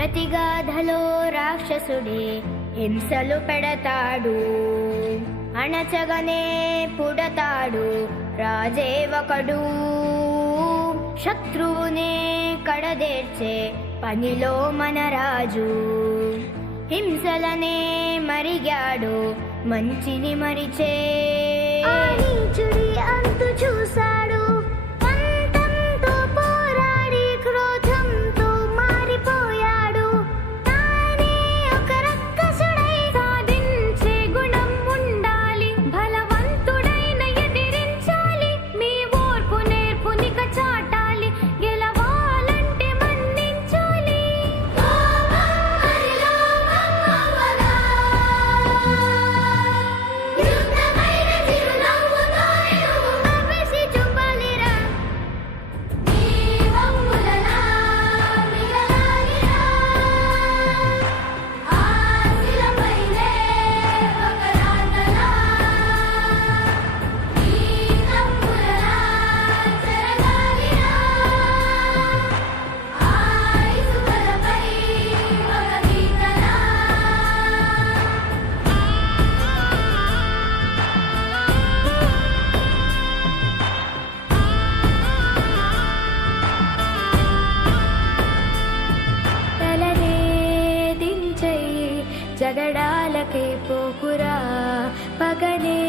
ప్రతిగాధలో రాక్షసుడే హింసలు పెడతాడు, అణచగనే పుడతాడు రాజే ఒకడు. శత్రువునే కడదేర్చే పనిలో మన రాజు, హింసలనే మరిగాడు మంచిని మరిచే. నీచుడి అంతు చూశాడు, పంతంతో పోరాడి క్రోధంతో మారిపోయాడు. తానే ఒక రక్కసుడై సాధించే గుణం ఉండాలి, బలవంతుడైన ఎదిరించాలి. మీ ఓర్పు నేర్పునిక చాటాలి, గెలవాలంటే మన్నించాలి. జగడాలకే పోకురా, పగనే